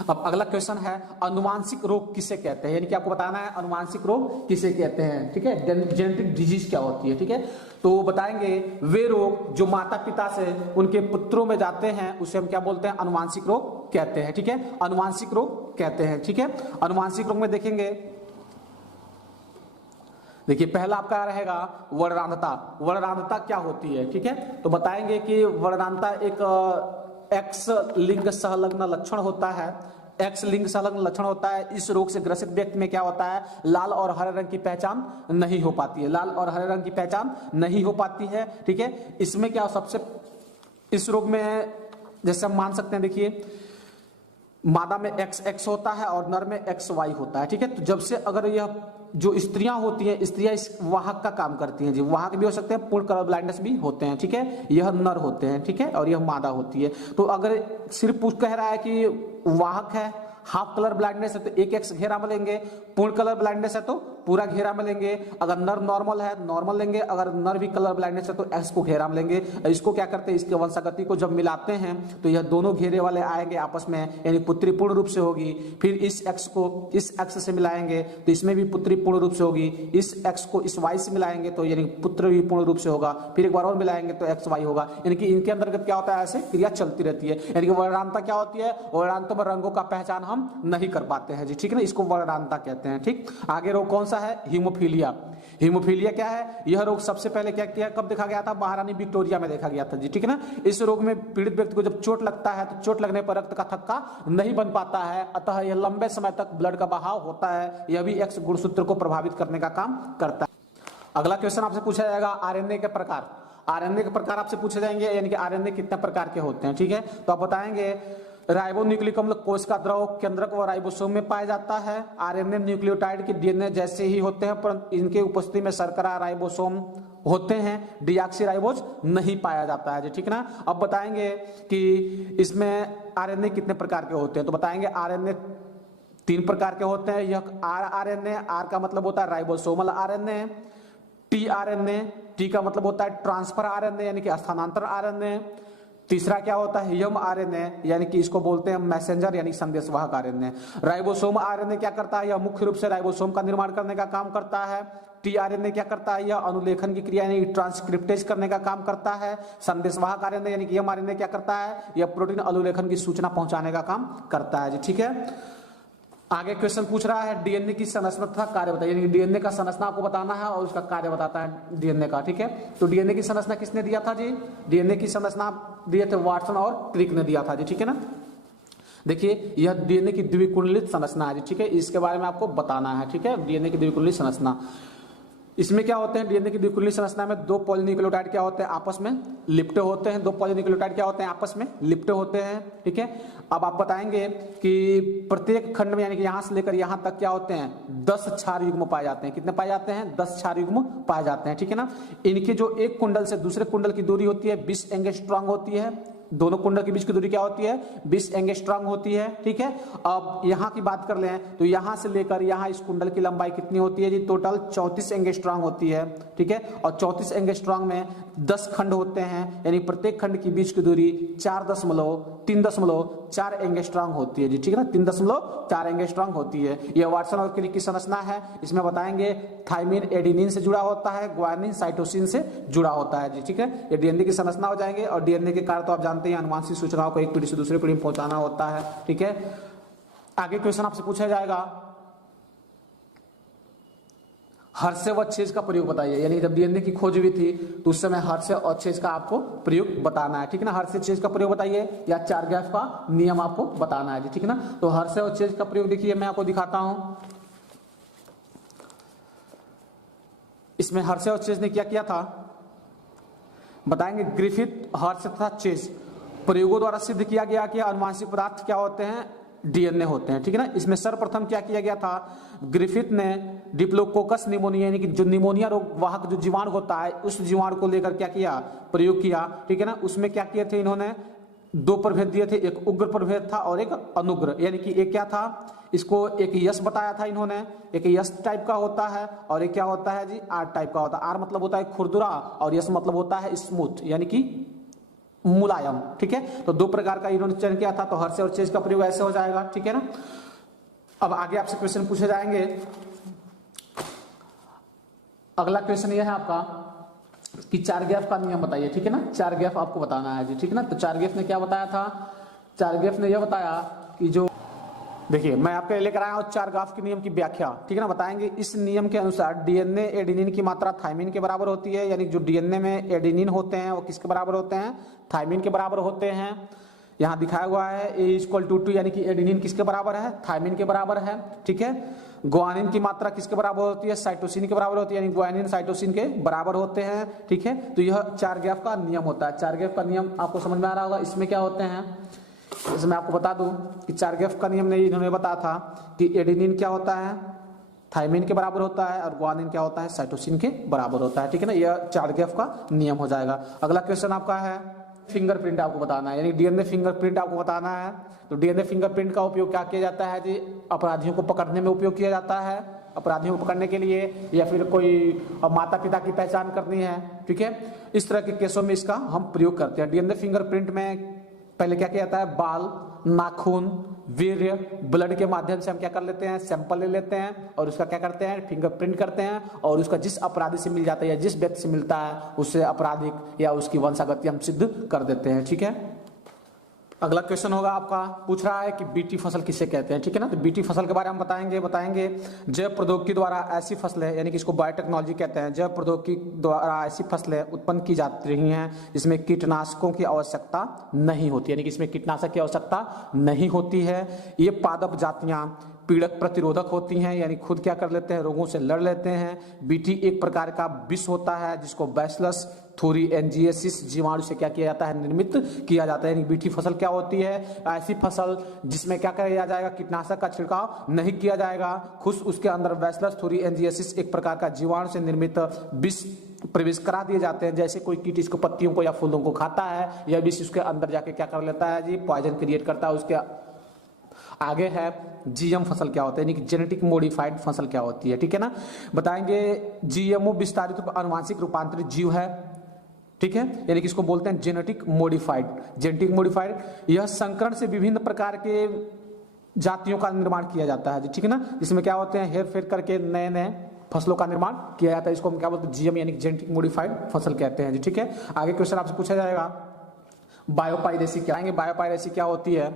अब अगला क्वेश्चन है अनुवांशिक रोग किसे कहते हैं, यानी कि आपको बताना है अनुवांशिक रोग किसे कहते हैं। ठीक है, जेनेटिक डिजीज क्या होती है। ठीक है, तो बताएंगे वे रोग जो माता पिता से उनके पुत्रों में जाते हैं उसे हम क्या बोलते हैं, अनुवांशिक रोग कहते हैं। ठीक है, अनुवांशिक रोग कहते हैं। ठीक है, अनुवांशिक रोग में देखेंगे, देखिए पहला आपका रहेगा वर्णांधता। वर्णांधता क्या होती है। ठीक है, तो बताएंगे कि वर्णांधता एक एक्स लिंग संलग्न लक्षण होता है। एक्स लिंग संलग्न लक्षण होता है। इस रोग से ग्रसित व्यक्ति में क्या होता है, लाल और हरे रंग की पहचान नहीं हो पाती है। लाल और हरे रंग की पहचान नहीं हो पाती है। ठीक है, इसमें क्या सबसे, इस रोग में जैसे हम मान सकते हैं, देखिए मादा में XX होता है और नर में XY होता है। ठीक है, तो जब से अगर यह जो स्त्रियां होती हैं, स्त्रियां इस वाहक का काम करती हैं जी, वाहक भी हो सकते हैं, पूर्ण कलर ब्लाइंडनेस भी होते हैं। ठीक है, यह नर होते हैं। ठीक है, और यह मादा होती है। तो अगर सिर्फ पूछ कह रहा है कि वाहक है, हाफ कलर ब्लाइंडनेस है तो एक एक्स घेरा में लेंगे, पूर्ण कलर ब्लाइंडनेस है तो पूरा घेरा में लेंगे, अगर नर नॉर्मल है नॉर्मल लेंगे, अगर नर भी कलर ब्लाइंडनेस है तो एक्स को घेरा में लेंगे। इसको क्या करते हैं, इसके वंशागति को जब मिलाते हैं तो यह दोनों घेरे वाले आएंगे आपस में, यानी पुत्री पूर्ण रूप से होगी। फिर इस एक्स को इस एक्स से मिलाएंगे तो इसमें भी पुत्री पूर्ण रूप से होगी। इस एक्स को इस वाई से मिलाएंगे तो यानी पुत्र भी पूर्ण रूप से होगा। फिर एक बार और मिलाएंगे तो एक्स वाई होगा। यानी कि इनके अंतर्गत क्या होता है, ऐसे क्रिया चलती रहती है। यानी कि वर्णांतता क्या होती है, वर्णांतों में रंगों का पहचान हम नहीं कर पाते हैं जी। ठीक है ना, इसको वर्णांतता कहते हैं। ठीक, आगे रोग कौन सा है, हीमोफीलिया। हीमोफीलिया क्या है, यह रोग सबसे पहले क्या किया, कब देखा गया था, महारानी विक्टोरिया में देखा गया था जी। ठीक है ना, इस रोग में पीड़ित व्यक्ति को जब चोट लगता है तो चोट लगने पर रक्त का थक्का नहीं बन पाता है, अतः यह लंबे समय तक ब्लड का बहाव होता है। यह भी एक्स गुणसूत्र को प्रभावित करने का काम करता है। अगला क्वेश्चन आपसे पूछा जाएगा आरएनए के प्रकार। आरएनए के प्रकार आपसे पूछे जाएंगे, यानी कि आरएनए कितने प्रकार के होते हैं। ठीक है, तो आप बताएंगे राइबोन्यूक्लिक अम्ल कोश का द्रव केंद्रक व राइबोसोम में पाया जाता है। आरएनए न्यूक्लियोटाइड के डीएनए जैसे ही होते हैं, परंतु इनके उपस्थिति में शर्करा राइबोसोम होते हैं, डीऑक्सी राइबोज नहीं पाया जाता है जी। ठीक है ना, अब बताएंगे कि इसमें आरएनए कितने प्रकार के होते हैं। तो बताएंगे आरएनए 3 प्रकार के होते हैं। यह आरएनए, आर का मतलब होता है राइबोसोमल आरएनए, टीआरएनए, टी का मतलब होता है ट्रांसफर आरएनए यानी कि स्थानांतरण आरएनए, तीसरा क्या होता है यम आरएनए, यानी कि इसको बोलते हैं मैसेंजर यानी संदेशवाहक आरएनए। राइबोसोम आरएनए क्या करता है, यह मुख्य रूप से राइबोसोम का निर्माण करने का काम करता है। टीआरएनए क्या करता है, यह अनुलेखन की क्रिया यानी ट्रांसक्रिप्टेज करने का काम करता है। संदेशवाहक आरएनए यानी कि यम आरएनए क्या करता है, यह प्रोटीन अनुलेखन की सूचना पहुंचाने का काम करता है जी। ठीक है, आगे क्वेश्चन पूछ रहा है डीएनए की संरचना तथा कार्य बताइए, यानी डीएनए का संरचना आपको बताना है और उसका कार्य बताता है डीएनए का। ठीक है, तो डीएनए की संरचना किसने दिया था जी, डीएनए की संरचना दिए थे वाटसन और क्रिक ने दिया था जी। ठीक है ना, देखिए यह डीएनए की द्विकुंडलित संरचना है जी। ठीक है, इसके बारे में आपको बताना है। ठीक है, डीएनए की द्विकुंडलित संरचना, इसमें क्या होते हैं, डीएनए की द्विकुंडलित संरचना में 2 पॉलीन्यूक्लियोटाइड क्या होते हैं, आपस में लिपटे होते हैं। 2 पॉलीन्यूक्लियोटाइड क्या होते हैं, आपस में लिपटे होते हैं। ठीक है, अब आप बताएंगे कि प्रत्येक खंड में यानी कि यहां से लेकर यहां तक क्या होते हैं, 10 क्षार युग्म पाए जाते हैं। कितने पाए जाते हैं, 10 क्षार युग्म पाए जाते हैं। ठीक है ना, इनके जो एक कुंडल से दूसरे कुंडल की दूरी होती है 20 एंगस्ट्रॉम होती है। दोनों कुंडल के बीच की दूरी क्या होती है, 20 एंगस्ट्रॉम होती है। ठीक है, अब यहां की बात कर लें तो यहां से लेकर यहां इस कुंडल की लंबाई कितनी होती है जी, टोटल 34 एंगस्ट्रॉम होती है। ठीक है, और 34 एंगस्ट्रॉम में 10 खंड होते हैं, यानी प्रत्येक खंड के बीच की दूरी 3.4 एंगस्ट्रॉम होती है जी। ठीक है ना, 3.4 एंगस्ट्रॉम होती है। यह वाटसन और क्रिक की संरचना है। इसमें बताएंगे थाइमिन एडेनिन से जुड़ा होता है, ग्वानिन साइटोसिन से जुड़ा होता है जी। ठीक है, ये डीएनए की संरचना हो जाएंगे। और डीएनए के कार्य तो आप जानते हैं, अनुवांशिक सूचनाओं को एक पीढ़ी से दूसरे पीढ़ी में पहुंचाना होता है। ठीक है, आगे क्वेश्चन आपसे पूछा जाएगा हर्षेवच्छेद का प्रयोग बताइए, यानी जब डीएनए की खोज हुई थी तो उस समय हर्षेवच्छेद का आपको प्रयोग बताना है। ठीक है ना, हर्षेवच्छेद का प्रयोग बताइए या चारगैफ का नियम आपको बताना है जी। ठीक है ना, तो हर्षेवच्छेद का प्रयोग देखिए मैं आपको दिखाता हूं। इसमें हर्षेवच्छेद ने क्या किया था बताएंगे, ग्रिफिथ, हर्ष तथा चेज प्रयोगों द्वारा सिद्ध किया गया कि अनुवांशिक पदार्थ क्या होते हैं, डीएनए होते हैं। ठीक है ना, इसमें सर्वप्रथम क्या किया गया था, ग्रिफिथ ने डिप्लोकोकस निमोनिया यानी कि जो निमोनिया रोग वाहक जो जीवाणु होता है उस जीवाणु को लेकर क्या किया, प्रयोग किया। ठीक है ना, उसमें क्या किए थे इन्होंने, 2 प्रभेद दिए थे, एक उग्र प्रभेद था और एक अनुग्र, यानी कि एक क्या था, इसको एक यश बताया था इन्होंने, एक यश टाइप का होता है और एक क्या होता है जी, आर टाइप का होता है। आर मतलब होता है खुरदुरा और यश मतलब होता है स्मूथ, यानी कि मुलायम, ठीक है। तो दो प्रकार का इन्होंने चयन किया था, तो हर से और चेज का प्रयोग ऐसे हो जाएगा, ठीक है ना। अब आगे आपसे क्वेश्चन पूछे जाएंगे। अगला क्वेश्चन यह है आपका कि चारगैफ का नियम बताइए, ठीक है ना। चारगैफ आपको बताना है जी, ठीक है ना। तो चारगैफ ने क्या बताया था, चारगैफ ने यह बताया कि जो देखिए मैं आपके लेकर आया हूं चारगैफ के नियम की व्याख्या, ठीक है ना। बताएंगे इस नियम के अनुसार डीएनए एडेनिन की मात्रा थायमिन के बराबर होती है, यानी जो डीएनए में एडेनिन होते हैं वो किसके बराबर होते हैं, थायमिन के बराबर होते हैं। यहाँ दिखाया हुआ है A=2, यानी कि एडेनिन किसके बराबर है, थायमिन के बराबर है, ठीक है। ग्वानिन की मात्रा किसके बराबर होती है, साइटोसिन के बराबर होती है, यानी ग्वानिन साइटोसिन के बराबर होते हैं, ठीक है। तो यह चारगैफ का नियम होता है। चारगैफ का नियम आपको समझ में आ रहा होगा। इसमें क्या होते हैं, इसमें आपको बता दूं कि चारगैफ का नियम ने इन्होंने बताया था कि एडेनिन क्या होता है, थायमिन के बराबर होता है, और ग्वानिन क्या होता है, साइटोसिन के बराबर होता है, ठीक है ना। यह चारगैफ का नियम हो जाएगा। अगला क्वेश्चन आपका है फिंगरप्रिंट आपको बताना है, यानी डीएनए फिंगरप्रिंट आपको बताना है। तो डीएनए फिंगरप्रिंट का उपयोग क्या किया जाता है जी, अपराधियों को पकड़ने में उपयोग किया जाता है, अपराधियों को पकड़ने के लिए, या फिर कोई माता पिता की पहचान करनी है, ठीक है। इस तरह के केसों में इसका हम प्रयोग करते हैं। डीएनए फिंगरप्रिंट में पहले क्या किया जाता है, बाल, नाखून, वीर्य, ब्लड के माध्यम से हम क्या कर लेते हैं, सैंपल ले लेते हैं और उसका क्या करते हैं, फिंगरप्रिंट करते हैं, और उसका जिस अपराधी से मिल जाता है या जिस व्यक्ति से मिलता है उससे आपराधिक या उसकी वंशागति हम सिद्ध कर देते हैं, ठीक है। अगला क्वेश्चन होगा आपका, पूछ रहा है कि बीटी फसल किसे कहते हैं, ठीक है ना। तो बीटी फसल के बारे में बताएंगे जैव प्रौद्योगिकी द्वारा ऐसी फसलें, यानी कि इसको बायोटेक्नोलॉजी कहते हैं, जैव प्रौद्योगिकी द्वारा ऐसी फसलें उत्पन्न की जाती रही हैं जिसमें कीटनाशकों की आवश्यकता नहीं होती, यानी कि इसमें कीटनाशक की आवश्यकता नहीं होती है। ये पादप जातियां पीड़क प्रतिरोधक होती हैं, यानी खुद क्या कर लेते हैं, रोगों से लड़ लेते हैं। बीटी एक प्रकार का विष होता है जिसको बैसिलस थूरिएंजिएसिस जीवाणु से क्या किया जाता है, निर्मित किया जाता है। यानी बीटी फसल क्या होती है, ऐसी फसल जिसमें क्या किया जाएगा, कीटनाशक का छिड़काव नहीं किया जाएगा, खुद उसके अंदर बैसिलस थूरिएंजिएसिस एक प्रकार का जीवाणु से निर्मित विष प्रवेश करा दिए जाते हैं। जैसे कोई कीट इसको पत्तियों को या फूलों को खाता है, यह विष उसके अंदर जाके क्या कर लेता है जी, पॉइजन क्रिएट करता है। उसके आगे है जीएम फसल क्या होता है, यानी कि जेनेटिक मॉडिफाइड फसल क्या होती है, ठीक है ना। बताएंगे जीएमओ विस्तारित आनुवांशिक रूपांतरित जीव है, ठीक है, यानी कि इसको बोलते हैं जेनेटिक मॉडिफाइड। यह संकरण से विभिन्न प्रकार के जातियों का निर्माण किया जाता है, ठीक है ना। जिसमें क्या होते हैं, हेर फेर करके नए नए फसलों का निर्माण किया जाता है। इसको हम क्या बोलते हैं, जीएम यानी जेनेटिक मॉडिफाइड फसल कहते हैं जी, ठीक है। आगे क्वेश्चन आपसे पूछा जाएगा बायोपायरेसी क्या है। बायोपायरेसी क्या होती है,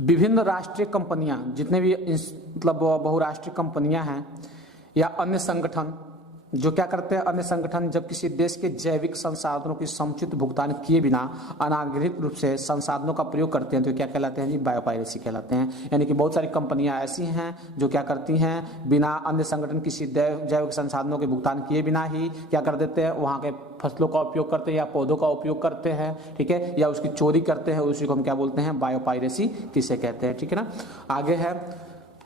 विभिन्न राष्ट्रीय कंपनियां, जितने भी मतलब बहुराष्ट्रीय कंपनियां हैं या अन्य संगठन जो क्या करते हैं, अन्य संगठन जब किसी देश के जैविक संसाधनों की समुचित भुगतान किए बिना अनाधिकृत रूप से संसाधनों का प्रयोग करते हैं तो क्या कहलाते हैं जी, बायोपायरेसी कहलाते हैं। यानी कि बहुत सारी कंपनियां ऐसी हैं जो क्या करती हैं, बिना अन्य संगठन किसी जैविक संसाधनों के भुगतान किए बिना ही क्या कर देते हैं, वहाँ के फसलों का उपयोग करते हैं या पौधों का उपयोग करते हैं, ठीक है, या उसकी चोरी करते हैं, उसी को हम क्या बोलते हैं, बायोपायरेसी किसे कहते हैं, ठीक है ना। आगे है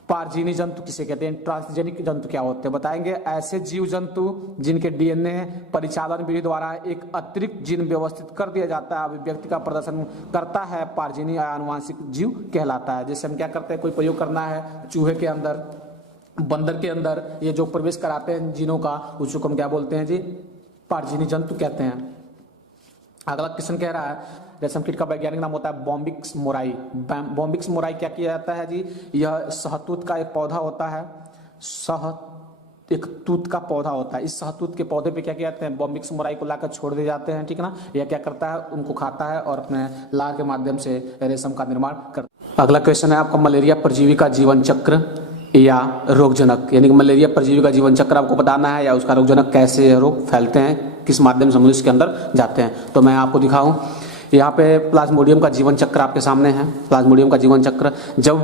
पारजीनी जंतु किसे कहते हैं, ट्रांसजेनिक जंतु क्या होते हैं। बताएंगे ऐसे जीव जंतु जिनके डीएनए परिचालन विधि द्वारा एक अतिरिक्त जीन व्यवस्थित कर दिया जाता है, अभिव्यक्ति का प्रदर्शन करता है, पारजीनी आनुवांशिक जीव कहलाता है। जैसे हम क्या करते हैं, कोई प्रयोग करना है चूहे के अंदर, बंदर के अंदर, ये जो प्रवेश कराते हैं जीनों का, उसको हम क्या बोलते हैं जी, पारजीनी जंतु कहते हैं। अगला क्वेश्चन कह रहा है रेशम कीट का वैज्ञानिक नाम होता है बॉम्बिक्स मोराई। बॉम्बिक्स मोराई क्या किया जाता है जी, यह शहतूत का एक पौधा होता है, एक तूत का पौधा होता है। इस शहतूत के पौधे पे क्या किया जाता है, बॉम्बिक्स मोराई को लाकर छोड़ दिए जाते हैं, ठीक है ना। यह क्या करता है, उनको खाता है और अपने लार के माध्यम से रेशम का निर्माण करता है। अगला क्वेश्चन है आपका मलेरिया परजीवी का जीवन चक्र या रोगजनक, यानी कि मलेरिया परजीवी का जीवन चक्र आपको बताना है, या उसका रोगजनक कैसे रोग फैलते हैं, किस माध्यम से मनुष्य के अंदर जाते हैं। तो मैं आपको दिखाऊं, यहाँ पे प्लाज्मोडियम का जीवन चक्र आपके सामने है। प्लाज्मोडियम का जीवन चक्र, जब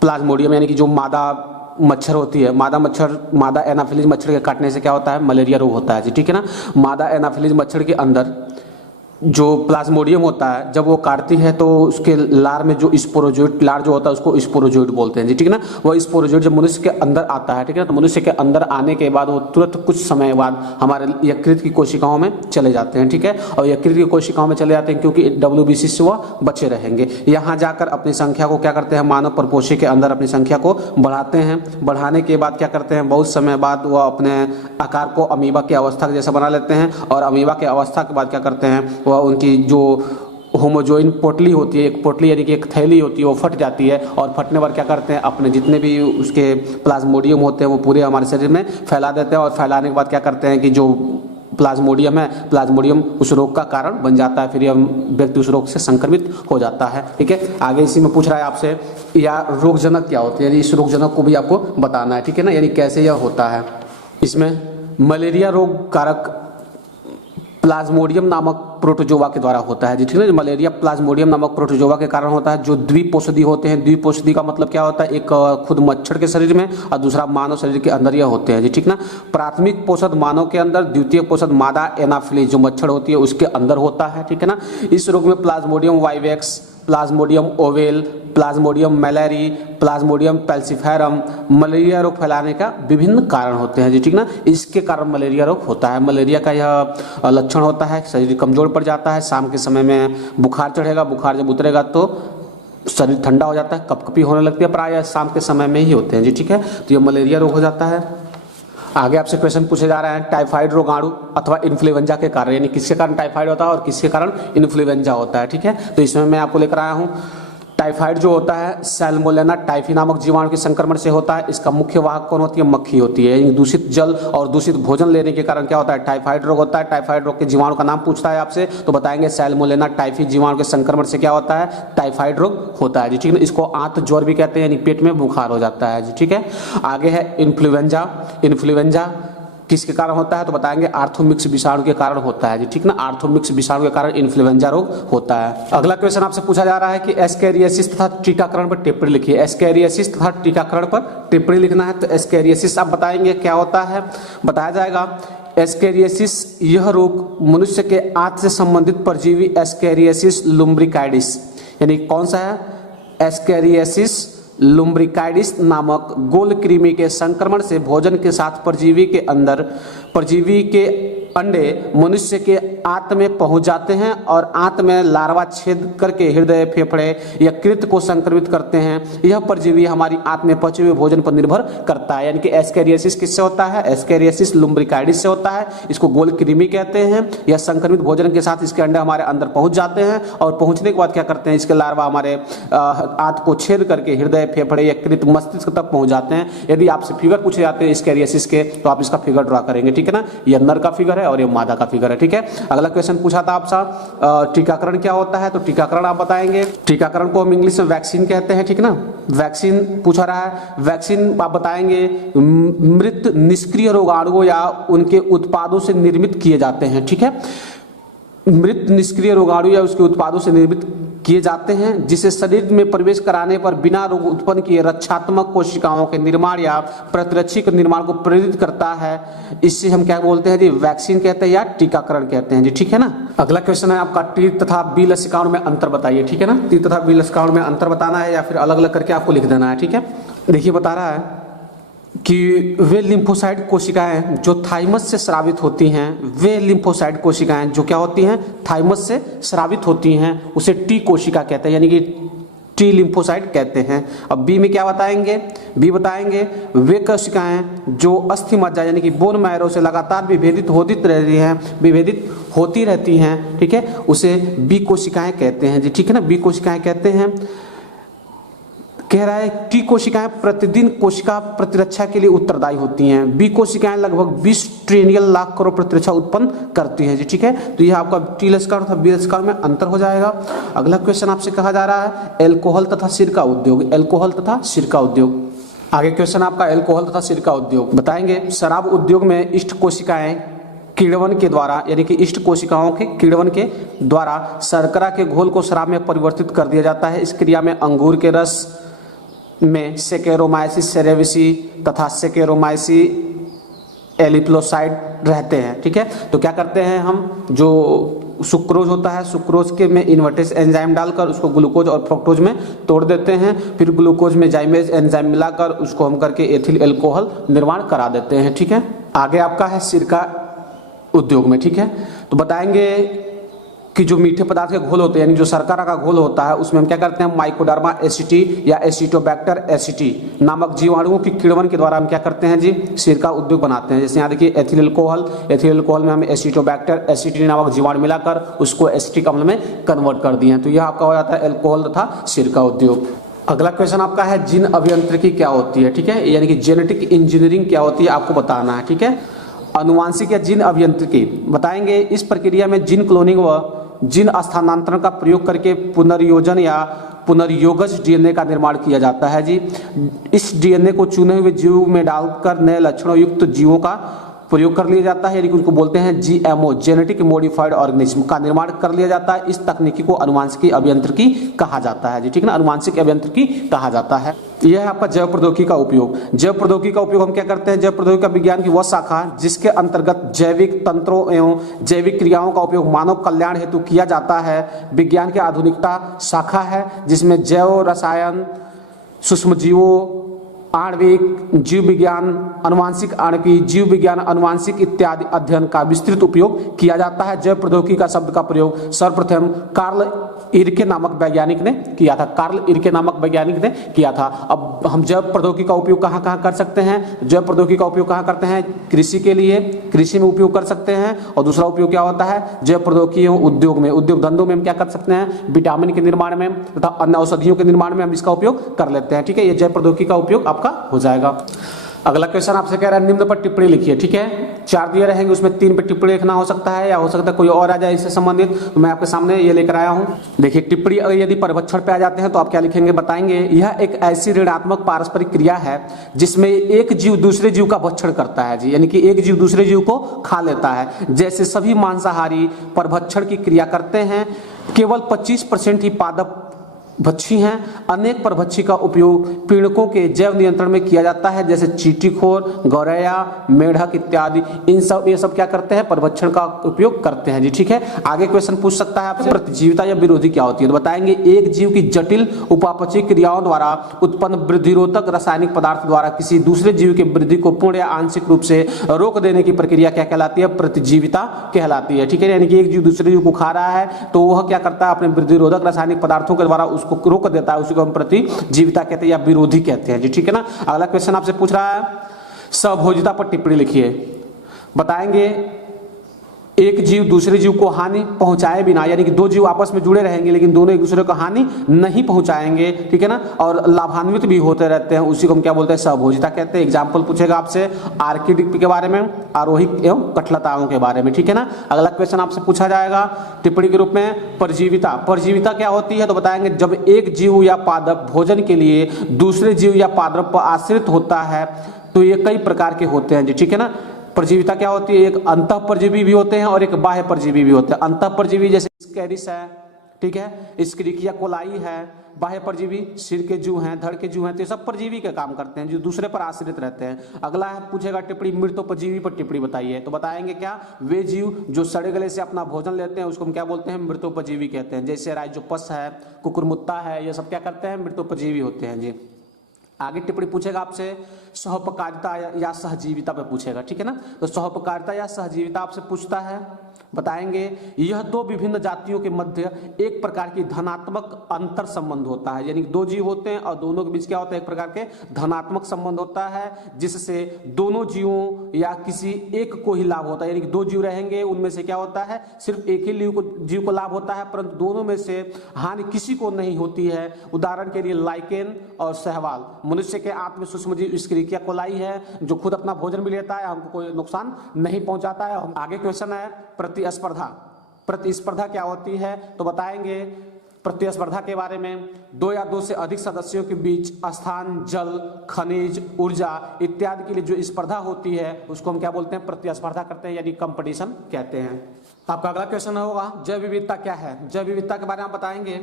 प्लाज्मोडियम यानी कि जो मादा मच्छर होती है, मादा एनाफिलीज मच्छर के काटने से क्या होता है, मलेरिया रोग होता है जी, ठीक है ना। मादा एनाफिलीज मच्छर के अंदर जो प्लाज्मोडियम होता है जब वो काटती है तो उसके लार में जो स्पोरोजोइट, लार जो होता है उसको स्पोरोजोइट बोलते हैं जी, ठीक है ना। वो स्पोरोजोइट जब मनुष्य के अंदर आता है, ठीक है ना, तो मनुष्य के अंदर आने के बाद वो तुरंत कुछ समय बाद हमारे यकृत की कोशिकाओं में चले जाते हैं, ठीक है। और यकृत की कोशिकाओं में चले जाते हैं क्योंकि WBC से वह बचे रहेंगे। यहाँ जाकर अपनी संख्या को क्या करते हैं, मानव परपोषी के अंदर अपनी संख्या को बढ़ाते हैं। बढ़ाने के बाद क्या करते हैं, बहुत समय बाद वह अपने आकार को अमीबा की अवस्था के जैसा बना लेते हैं। और अमीबा की अवस्था के बाद क्या करते हैं, वह उनकी जो होमोजोइन पोटली होती है, एक पोटली यानी कि एक थैली होती है, वो फट जाती है। और फटने पर क्या करते हैं, अपने जितने भी उसके प्लाज्मोडियम होते हैं वो पूरे हमारे शरीर में फैला देते हैं। और फैलाने के बाद क्या करते हैं कि जो प्लाज्मोडियम है, प्लाज्मोडियम उस रोग का कारण बन जाता है, फिर यह व्यक्ति उस रोग से संक्रमित हो जाता है, ठीक है। आगे इसी में पूछ रहा है आपसे, या रोगजनक क्या होते हैं, यानी इस रोगजनक को भी आपको बताना है, ठीक है ना, यानी कैसे यह होता है। इसमें मलेरिया रोग कारक प्लाज्मोडियम नामक प्रोटोजोआ के द्वारा होता है जी, ठीक है। मलेरिया प्लाज्मोडियम नामक प्रोटोजोआ के कारण होता है, जो द्विपोषधी होते हैं। द्विपोषधी का मतलब क्या होता है, एक खुद मच्छर के शरीर में और दूसरा मानव शरीर के अंदर यह होते हैं जी, ठीक ना। प्राथमिक पोषद मानव के अंदर, द्वितीय पोषद मादा एनाफिलीज जो मच्छर होती है उसके अंदर होता है, ठीक है ना। इस रोग में plasmodium vivax, plasmodium ovale, plasmodium malariae, plasmodium falciparum malaria रोग फैलाने का विभिन्न कारण होते हैं जी, ठीक ना। इसके कारण मलेरिया रोग होता है। मलेरिया का यह लक्षण होता है, शरीर कमजोर पड़ जाता है, शाम के समय में बुखार चढ़ेगा, बुखार जब उतरेगा तो शरीर ठंडा हो जाता है, कपकपी होने लगती है, प्रायः शाम के समय में ही होते हैं जी, ठीक है। तो ये मलेरिया रोग हो जाता है। आगे आपसे क्वेश्चन पूछे जा रहे हैं, टाइफाइड रोगाणु अथवा इन्फ्लुएंजा के कारण, यानी किसके कारण टाइफाइड होता है और किसके कारण इन्फ्लुएंजा होता है, ठीक है। तो इसमें मैं आपको लेकर आया हूँ, टाइफाइड जो होता है सैल्मोनेला टाइफी नामक जीवाणु के संक्रमण से होता है। इसका मुख्य वाहक कौन होती है, मक्खी होती है। यानी दूषित जल और दूषित भोजन लेने के कारण क्या होता है, टाइफाइड रोग होता है। टाइफाइड रोग के जीवाणु का नाम पूछता है आपसे तो बताएंगे सैल्मोनेला टाइफी जीवाणु के संक्रमण से क्या होता है, टाइफाइड रोग होता है जी, ठीक है। इसको आंत ज्वर भी कहते हैं, यानी पेट में बुखार हो जाता है जी, ठीक है। आगे है इन्फ्लुएंजा। इन्फ्लुएंजा किसके कारण होता है तो बताएंगे आर्थोमिक्स विषाणु के कारण होता है जी, ठीक ना। आर्थोमिक्स विषाणु के कारण इन्फ्लुएंजा रोग होता है। अगला क्वेश्चन आपसे पूछा जा रहा है कि एस्कैरियोसिस तथा टीकाकरण पर टिप्पणी लिखिए। एस्कैरियोसिस तथा टीकाकरण पर टिप्पणी लिखना है। तो एस्कैरियोसिस आप बताएंगे क्या होता है, बताया जाएगा। एस्कैरियोसिस यह रोग मनुष्य के आंत से संबंधित परजीवी एस्कैरियोसिस लुम्ब्रिकाइडिस, यानी कौन सा है, एस्कैरियोसिस लुम्ब्रिकाइडिस नामक गोल कृमि के संक्रमण से भोजन के साथ परजीवी के अंडे मनुष्य के आंत में पहुंच जाते हैं और आंत में लार्वा छेद करके हृदय, फेफड़े, यकृत को संक्रमित करते हैं। यह परजीवी हमारी आंत में पचे हुए भोजन पर निर्भर करता है। यानी कि एस्कैरियोसिस किससे होता है, एस्कैरियोसिस लुम्ब्रिकाइडिस से होता है। इसको गोल कृमि कहते हैं। यह संक्रमित भोजन के साथ इसके अंडे हमारे अंदर पहुंच जाते हैं और पहुंचने के बाद क्या करते हैं, इसके लार्वा हमारे आंत को छेद करके हृदय, फेफड़े, यकृत, मस्तिष्क तक पहुंच जाते हैं। यदि आपसे फिगर पूछे जाते हैं एस्कैरियोसिस के तो आप इसका फिगर ड्रा करेंगे, ठीक है ना। यह नर का फिगर है और ये मादा का फिगर है, ठीक है। अगला क्वेश्चन पूछा था आपसे टीकाकरण क्या होता है, तो टीकाकरण आप बताएंगे। टीकाकरण को हम इंग्लिश में वैक्सीन कहते हैं, ठीक ना। वैक्सीन पूछा रहा है, वैक्सीन आप बताएंगे मृत निष्क्रिय रोगाणुओं या उनके उत्पादों से निर्मित किए जाते हैं, ठीक है। मृत निष्क्रिय रोगाणु या उसके उत्पादों से निर्मित किए जाते हैं, जिसे शरीर में प्रवेश कराने पर बिना रोग उत्पन्न किए रक्षात्मक कोशिकाओं के निर्माण या प्रतिरक्षी के निर्माण को प्रेरित करता है। इससे हम क्या बोलते हैं जी, वैक्सीन कहते हैं या टीकाकरण कहते हैं जी, ठीक है ना। अगला क्वेश्चन है आपका, टी तथा बी लसिकाओं में अंतर बताइए, ठीक है ना। टी तथा बी लसिकाओं में अंतर बताना है या फिर अलग अलग करके आपको लिख देना है, ठीक है। देखिए बता रहा है कि वे लिम्फोसाइट कोशिकाएं जो थाइमस से स्रावित होती हैं, वे लिम्फोसाइट कोशिकाएं जो क्या होती हैं, थाइमस से स्रावित होती हैं, उसे टी कोशिका कहते हैं, यानी कि टी लिम्फोसाइट कहते हैं। अब बी में क्या बताएंगे, बी बताएंगे वे कोशिकाएं जो अस्थि मज्जा यानी कि बोन मैरो से लगातार विभेदित होती रहती हैं, ठीक है, उसे बी कोशिकाएं कहते हैं जी, ठीक है ना। बी कोशिकाएं कहते हैं। कह रहा है टी कोशिकाएं प्रतिदिन कोशिका प्रतिरक्षा के लिए उत्तरदायी होती हैं। बी कोशिकाएं लगभग 20 ट्रिलियन लाख करोड़ प्रतिरक्षा उत्पन्न करती हैं जी, ठीक है। तो यह आपका टी लसिका तथा बी लसिका में अंतर हो जाएगा। अगला क्वेश्चन आपसे कहा जा रहा है एल्कोहल तथा सिरका उद्योग। एल्कोहल तथा सिरका उद्योग, आगे क्वेश्चन आपका एल्कोहल तथा सिरका उद्योग बताएंगे। शराब उद्योग में इष्ट कोशिकाएं किण्वन के द्वारा, यानी कि इष्ट कोशिकाओं के किण्वन के द्वारा शर्करा के घोल को शराब में परिवर्तित कर दिया जाता है। इस क्रिया में अंगूर के रस में सेकेरोमाइसिस सेरेविसी तथा सेकेरोमाइसिस एलिप्लोसाइड रहते हैं, ठीक है। तो क्या करते हैं हम, जो सुक्रोज होता है, सुक्रोज के में इन्वर्टेज एंजाइम डालकर उसको ग्लूकोज और फ्रक्टोज में तोड़ देते हैं, फिर ग्लूकोज में जाइमेज एंजाइम मिलाकर उसको हम करके एथिल एल्कोहल निर्माण करा देते हैं। ठीक है, आगे आपका है सिरका उद्योग में। ठीक है, तो बताएंगे कि जो मीठे पदार्थ के घोल होते हैं यानी जो शर्करा का घोल होता है उसमें हम क्या करते हैं, माइकोडर्मा एसिटी या एसिटोबैक्टर एसिटी नामक जीवाणुओं की किण्वन के द्वारा हम क्या करते हैं जी, सिरका उद्योग बनाते हैं। जैसे यहाँ देखिए एथिल एल्कोहल में हम एसिटोबैक्टर एसिटी नामक जीवाणु मिलाकर उसको एसिटिक अम्ल में कन्वर्ट कर दिए हैं, तो यह आपका हो जाता है एल्कोहल तथा सिरका उद्योग। अगला क्वेश्चन आपका है जीन अभियांत्रिकी क्या होती है। ठीक है, यानी कि जेनेटिक इंजीनियरिंग क्या होती है आपको बताना है। ठीक है, अनुवांशिक या जीन अभियांत्रिकी बताएंगे, इस प्रक्रिया में जीन क्लोनिंग व जीन स्थानांतरण का प्रयोग करके पुनर्योजन या पुनर्योगज डीएनए का निर्माण किया जाता है जी। इस डीएनए को चुने हुए जीव में डालकर नए लक्षणों युक्त जीवों का प्रयोग कर लिया जाता है, यानी कि उनको बोलते हैं जीएमओ जेनेटिक मॉडिफाइड ऑर्गेनिज्म का निर्माण कर लिया जाता है। इस तकनीकी को अनुवांशिक अभियांत्रिकी कहा जाता है जी। ठीक है ना, अनुवांशिक अभियांत्रिकी कहा जाता है। यह है आपका जैव प्रौद्योगिकी का उपयोग। जैव प्रौद्योगिकी का उपयोग हम क्या करते हैं, जैव प्रौद्योगिकी का विज्ञान की वह शाखा जिसके अंतर्गत जैविक तंत्रों एवं जैविक क्रियाओं का उपयोग मानव कल्याण हेतु किया जाता है। विज्ञान की आधुनिकता शाखा है जिसमें जैव रसायन, सूक्ष्मजीवों, आणविक, जीव विज्ञान, अनुवांशिक आणविकी, जीव विज्ञान, अनुवांशिक इत्यादि अध्ययन का विस्तृत उपयोग किया जाता है। जैव प्रौद्योगिकी का शब्द का प्रयोग सर्वप्रथम कार्ल इरके नामक वैज्ञानिक ने किया था। कार्ल इरके नामक वैज्ञानिक ने किया था। अब हम जैव प्रौद्योगिकी का उपयोग कहाँ कहाँ कर सकते हैं, जैव प्रौद्योगिकी का उपयोग कहाँ करते हैं, कृषि के लिए, कृषि में उपयोग कर सकते हैं। और दूसरा उपयोग क्या होता है, जैव प्रौद्योगिकी उद्योग में, उद्योग धंधों में हम क्या कर सकते हैं, विटामिन के निर्माण में तथा अन्य औषधियों के निर्माण में हम इसका उपयोग कर लेते हैं। ठीक है, ये जैव प्रौद्योगिकी का उपयोग आपका हो जाएगा। अगला क्वेश्चन आपसे कह रहा है निम्न पर टिप्पणी लिखिए। ठीक है, 4 दिए रहेंगे, उसमें 3 पे टिप्पणी लिखना हो सकता है या हो सकता है कोई और आ जाए इससे संबंधित, तो मैं आपके सामने ये लेकर आया हूं। देखिए टिप्पणी अगर यदि परभक्षण पे आ जाते हैं तो आप क्या लिखेंगे बताएंगे, यह एक ऐसी ऋणात्मक पारस्परिक क्रिया है जिसमें एक जीव दूसरे जीव का भक्षण करता है जी, यानी कि एक जीव दूसरे जीव को खा लेता है। जैसे सभी मांसाहारी परभक्षण की क्रिया करते हैं, केवल 25% ही पादप भक्षी हैं। अनेक परभक्षी का उपयोग पीड़कों के जैव नियंत्रण में किया जाता है, जैसे चींटीखोर, गौरैया, मेढक इत्यादि। ये सब क्या करते हैं, परभक्षण का उपयोग करते हैं जी। ठीक है, आगे क्वेश्चन पूछ सकता है आपसे प्रतिजीविता या विरोधी क्या होती है, तो बताएंगे एक जीव की जटिल उपापचयी क्रियाओं द्वारा उत्पन्न वृद्धिरोधक रासायनिक पदार्थ द्वारा किसी दूसरे जीव की वृद्धि को पूर्ण या आंशिक रूप से रोक देने की प्रक्रिया क्या कहलाती है, प्रतिजीविता कहलाती है। ठीक है, यानी कि एक जीव दूसरे जीव को खा रहा है तो वह क्या करता है, अपने वृद्धिरोधक रासायनिक पदार्थों के द्वारा उसको रोक देता है, उसी को हम प्रतिजीविता कहते हैं या विरोधी कहते हैं जी। ठीक है ना, अगला क्वेश्चन आपसे पूछ रहा है सहभोजिता पर टिप्पणी लिखिए। बताएंगे एक जीव दूसरे जीव को हानि पहुंचाए बिना, यानी कि दो जीव आपस में जुड़े रहेंगे लेकिन दोनों एक दूसरे को हानि नहीं पहुंचाएंगे, ठीक है ना, और लाभान्वित भी होते रहते हैं, उसी को हम क्या बोलते हैं, सहभोजिता कहते हैं। एग्जाम्पल पूछेगा आपसे आर्किड के बारे में, आरोही एवं कठलताओं के बारे में। ठीक है ना, अगला क्वेश्चन आपसे पूछा जाएगा टिप्पणी के रूप में परजीविता। परजीविता क्या होती है, तो बताएंगे जब एक जीव या पादप भोजन के लिए दूसरे जीव या पादप पर आश्रित होता है तो ये कई प्रकार के होते हैं जी। ठीक है ना, परजीविता क्या होती है, एक अंतः परजीवी भी होते हैं और एक बाह्य परजीवी भी होते हैं। अंतः परजीवी जैसे स्कैरिस है, ठीक है, स्क्रिकिया कोलाई है। बाह्य परजीवी सिर के जू हैं, धड़ के जू हैं, तो सब परजीवी के काम करते हैं जो दूसरे पर आश्रित रहते हैं। अगला है पूछेगा टिप्पणी मृतोपजीवी पर टिप्पणी बताइए, तो बताएंगे क्या, वे जीव जो सड़े गले से अपना भोजन लेते हैं उसको हम क्या बोलते हैं, मृतोपजीवी कहते हैं। जैसे राइजोपस है, कुकुरमुत्ता है, ये सब क्या करते हैं, मृतोपजीवी होते हैं जी। आगे टिप्पणी पूछेगा आपसे सहपकारिता या सहजीविता पे पूछेगा। ठीक है ना, तो सहपकारिता या सहजीविता आपसे पूछता है। बताएंगे यह दो विभिन्न जातियों के मध्य एक प्रकार की धनात्मक अंतर संबंध होता है, यानी दो जीव होते हैं और दोनों के बीच क्या होता है, एक प्रकार के धनात्मक संबंध होता है जिससे दोनों जीवों या किसी एक को ही लाभ होता है। यानी कि दो जीव रहेंगे, उनमें से क्या होता है, सिर्फ एक ही जीव को लाभ होता है, परंतु दोनों में से हानि किसी को नहीं होती है। उदाहरण के लिए लाइकेन और सहवाल। मनुष्य के आंत में सूक्ष्म जीव स्क्रिकिया कोलाई है जो खुद अपना भोजन भी लेता है, हमको कोई नुकसान नहीं पहुंचाता है। आगे क्वेश्चन है प्रतिस्पर्धा। प्रतिस्पर्धा क्या होती है, तो बताएंगे प्रतिस्पर्धा के बारे में दो या दो से अधिक सदस्यों के बीच स्थान, जल, खनिज, ऊर्जा इत्यादि के लिए जो स्पर्धा होती है उसको हम क्या बोलते हैं, प्रतिस्पर्धा करते हैं, यानी कंपटीशन कहते हैं। आपका अगला क्वेश्चन होगा जैव विविधता क्या है। जैव विविधता के बारे में बताएंगे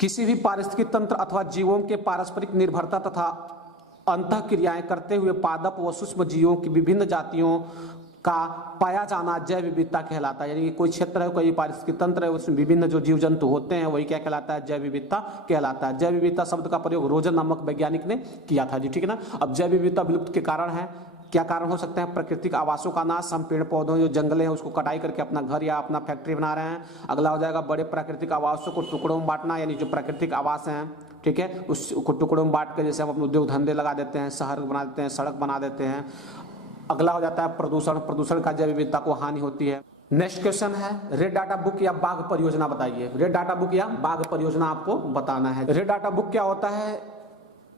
किसी भी पारिस्थितिक तंत्र अथवा जीवों के पारस्परिक निर्भरता तथा अंतः क्रियाएं करते हुए पादप व सूक्ष्म जीवों की विभिन्न जातियों का पाया जाना जैव विविधता कहलाता है। यानी कि कोई क्षेत्र है, कोई पारिस्थितिक तंत्र है, उसमें विभिन्न जो जीव जंतु होते हैं वही क्या कहलाता है, जैव विविधता कहलाता है। जैव विविधता शब्द का प्रयोग रोजन नामक वैज्ञानिक ने किया था जी, ठीक है ना। अब जैव विविधता विलुप्त के कारण है, क्या कारण हो सकते हैं, प्राकृतिक आवासों का नाश, हम पेड़ पौधों जो जंगले हैं उसको कटाई करके अपना घर या अपना फैक्ट्री बना रहे हैं। अगला हो जाएगा बड़े प्राकृतिक आवासों को टुकड़ों में बांटना, यानी जो प्राकृतिक आवास हैं, ठीक है, उसको टुकड़ों में बांट के जैसे हम अपने उद्योग धंधे लगा देते हैं, शहर बना देते हैं, सड़क बना देते हैं। अगला हो जाता है प्रदूषण, प्रदूषण का जैव विविधता को हानि होती है। नेक्स्ट क्वेश्चन है रेड डाटा बुक या बाघ परियोजना बताइए। रेड डाटा बुक या बाघ परियोजना आपको बताना है। रेड डाटा बुक क्या होता है,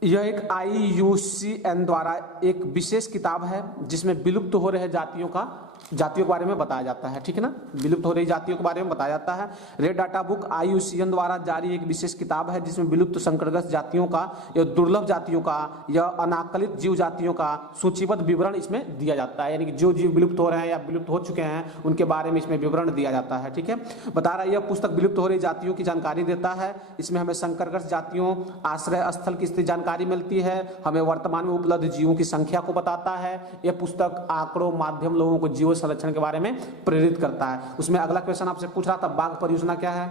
यह एक IUCN द्वारा एक विशेष किताब है जिसमें विलुप्त हो रहे जातियों के बारे में बताया जाता है, ठीक है ना, विलुप्त हो रही जातियों के बारे में बताया जाता है। रेड डाटा बुक IUCN द्वारा जारी एक विशेष किताब है जिसमें विलुप्त संकटग्रस्त जातियों का या दुर्लभ जातियों का या अनाकलित जीव जातियों का सूचीबद्ध विवरण इसमें दिया जाता है। यानी कि जो जीव विलुप्त हो रहे हैं या विलुप्त हो चुके हैं उनके बारे में इसमें विवरण दिया जाता है, ठीक है। बता रहा है यह पुस्तक विलुप्त हो रही जातियों की जानकारी देता है। इसमें हमें संकटग्रस्त जातियों, आश्रय स्थल की स्थिति जानकारी मिलती है, हमें वर्तमान में उपलब्ध जीवों की संख्या को बताता है। यह पुस्तक आंकड़ों माध्यम लोगों को जीव संरक्षण के बारे में प्रेरित करता है। उसमें अगला क्वेश्चन आपसे पूछ रहा था बाघ परियोजना क्या है।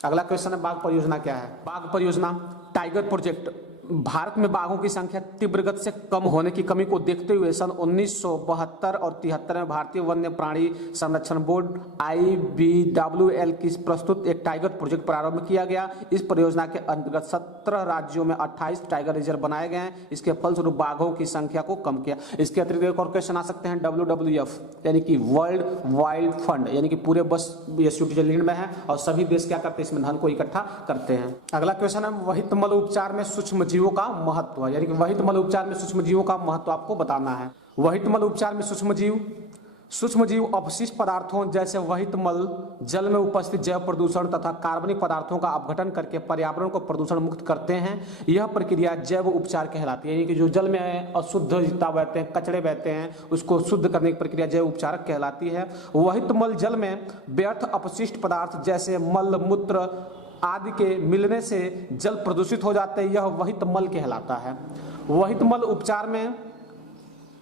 अगला क्वेश्चन है बाघ परियोजना क्या है। बाघ परियोजना टाइगर प्रोजेक्ट भारत में बाघों की संख्या तीव्र गति से कम होने की कमी को देखते हुए सन 1972 और 73 में भारतीय वन्य प्राणी संरक्षण बोर्ड IBWL की प्रस्तुत एक टाइगर प्रोजेक्ट प्रारंभ किया गया। इस परियोजना के अंतर्गत 17 राज्यों में 28 टाइगर रिजर्व बनाए गए हैं। इसके फलस्वरूप बाघों की संख्या को कम किया। इसके अतिरिक्त एक और क्वेश्चन आ सकते हैं WWF यानी कि वर्ल्ड वाइल्ड फंड, यानी कि पूरे बस ये स्विट्जरलैंड में है और सभी देश क्या करते हैं, इसमें धन को इकट्ठा करते हैं। अगला क्वेश्चन है वहित मल उपचार में सूक्ष्म जीवों का महत्व, यानी कि वहित मल उपचार में सूक्ष्म जीवों का महत्व आपको बताना है। वहित मल उपचार में सूक्ष्म जीव अपशिष्ट पदार्थों जैसे वहित मल, जल में उपस्थित जैव प्रदूषण तथा कार्बनिक पदार्थों का अपघटन करके पर्यावरण को प्रदूषण मुक्त करते हैं। यह प्रक्रिया जैव उपचार कहलाती है। यानी कि जो जल में अशुद्धता बहते हैं, कचरे बहते हैं, उसको शुद्ध करने की प्रक्रिया जैव उपचार कहलाती है। वहित मल जल में व्यर्थ अपशिष्ट पदार्थ जैसे मल, मूत्र आदि के मिलने से जल प्रदूषित हो जाते हैं, यह वहित मल कहलाता है। वहित मल उपचार में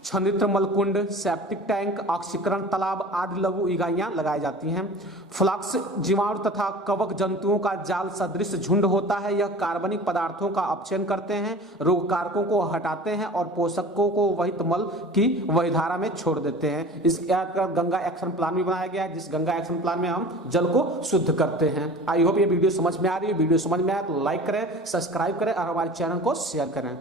छंदित्र मलकुंड, सेप्टिक टैंक, ऑक्सीकरण तालाब आदि लघु इकाइयां लगाई जाती हैं। फ्लक्स जीवाणु तथा कवक जंतुओं का जाल सदृश झुंड होता है। यह कार्बनिक पदार्थों का अपचयन करते हैं, रोग कारकों को हटाते हैं और पोषकों को वहित मल की वहीधारा में छोड़ देते हैं। इस गंगा एक्शन प्लान भी बनाया गया है, जिस गंगा एक्शन प्लान में हम जल को शुद्ध करते हैं। आई होप ये वीडियो समझ में आ रही है। वीडियो समझ में आए तो लाइक करें, सब्सक्राइब करें और हमारे चैनल को शेयर करें।